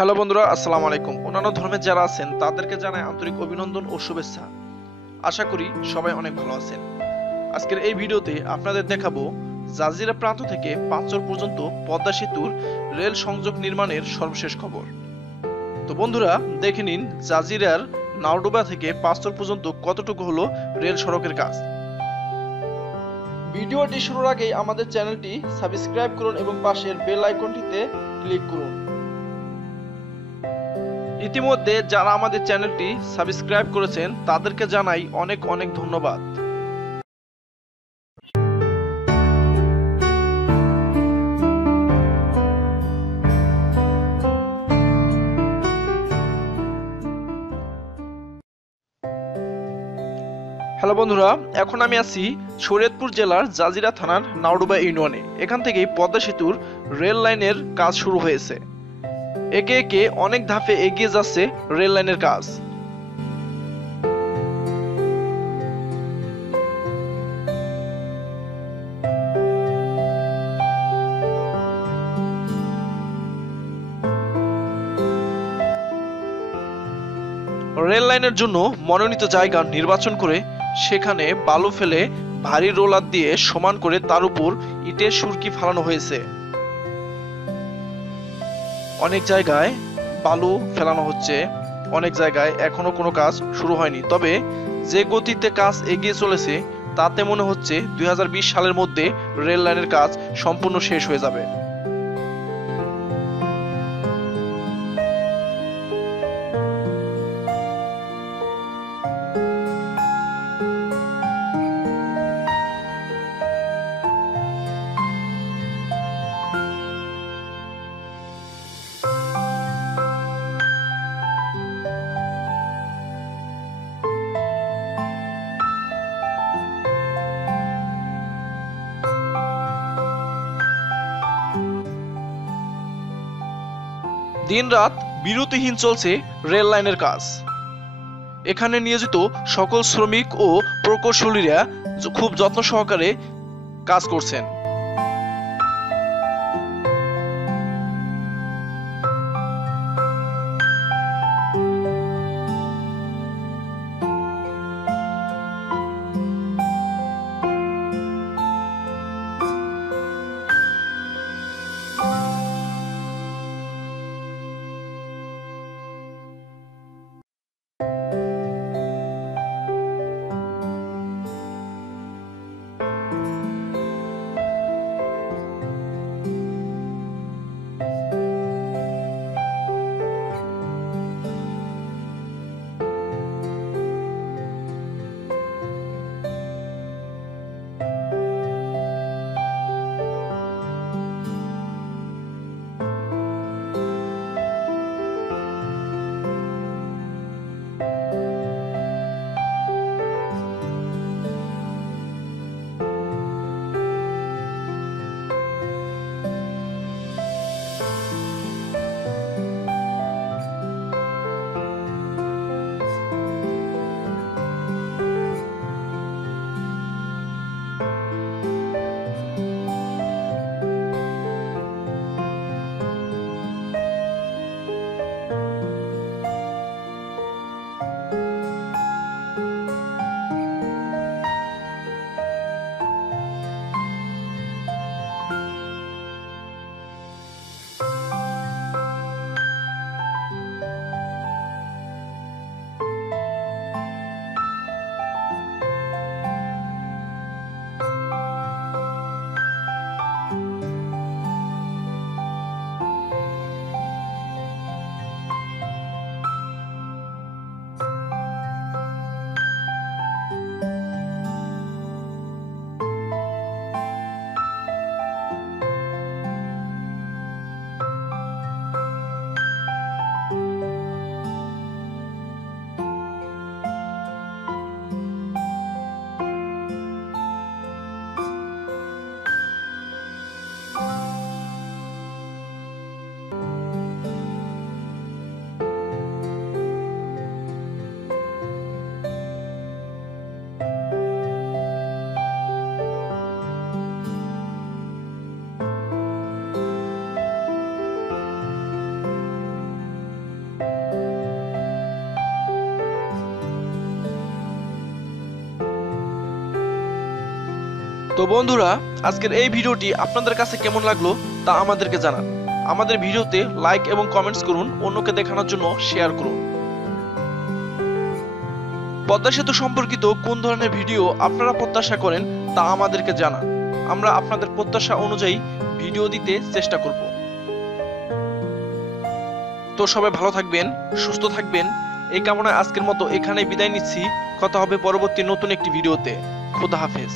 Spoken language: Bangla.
হ্যালো বন্ধুরা, আসসালামু আলাইকুম। অন্যান্য ধর্মের যারা আছেন তাদেরকে জানাই আন্তরিক অভিনন্দন ও শুভেচ্ছা। আশা করি সবাই অনেক ভালো আছেন। আজকের এই ভিডিওতে আপনাদের দেখাবো জাজিরা প্রান্ত থেকে পাঁচচর পর্যন্ত পদ্মা সেতুর রেল সংযোগ নির্মাণের সর্বশেষ খবর। তো বন্ধুরা, দেখে নিন জাজিরার নাওডোবা থেকে পাঁচচর পর্যন্ত কতটুকু হলো রেল সড়কের কাজ। ভিডিওটি শুরুর আগে আমাদের চ্যানেলটি সাবস্ক্রাইব করুন এবং পাশের বেল আইকনটিতে ক্লিক করুন। ইতিমধ্যে যারা আমাদের চ্যানেলটি সাবস্ক্রাইব করেছেন তাদেরকে জানাই অনেক অনেক ধন্যবাদ। হ্যালো বন্ধুরা, এখন আমি আছি শরীয়তপুর জেলার জাজিরা থানার নাওডোবা ইউনিয়নে। এখান থেকেই পদ্মা সেতুর রেল লাইনের কাজ শুরু হয়েছে। একে একে অনেক ধাপে এগিয়ে যাচ্ছে রেল লাইনের কাজ। রেল লাইনের জন্য মনোনীত জায়গা নির্বাচন করে সেখানে বালু ফেলে ভারী রোলার দিয়ে সমান করে তার উপর ইটের সুরকি ফালানো হয়েছে। অনেক জায়গায় বালু ফেলানো হচ্ছে, অনেক জায়গায় এখনো কোনো কাজ শুরু হয়নি। তবে যে গতিতে কাজ এগিয়ে চলেছে তাতে মনে হচ্ছে 2020 সালের মধ্যে রেল লাইনের কাজ সম্পূর্ণ শেষ হয়ে যাবে। দিনরাত বিরতিহীন চলছে রেল লাইনের কাজ। এখানে নিয়োজিত সকল শ্রমিক ও প্রকৌশলীরা খুব যত্ন সহকারে কাজ করছেন। তো বন্ধুরা, আজকের এই ভিডিওটি আপনাদের কাছে কেমন লাগলো তা আমাদেরকে জানান। আমাদের ভিডিওতে লাইক এবং কমেন্টস করুন, অন্যকে দেখানোর জন্য শেয়ার করুন। পদ্মা সেতু সম্পর্কিত কোন ধরনের ভিডিও আপনারা প্রত্যাশা করেন তা আমাদেরকে জানান। আমরা আপনাদের প্রত্যাশা অনুযায়ী ভিডিও দিতে চেষ্টা করব। তো সবাই ভালো থাকবেন, সুস্থ থাকবেন, এই কামনায় আজকের মতো এখানেই বিদায় নিচ্ছি। কথা হবে পরবর্তী নতুন একটি ভিডিওতে। খোদা হাফেজ।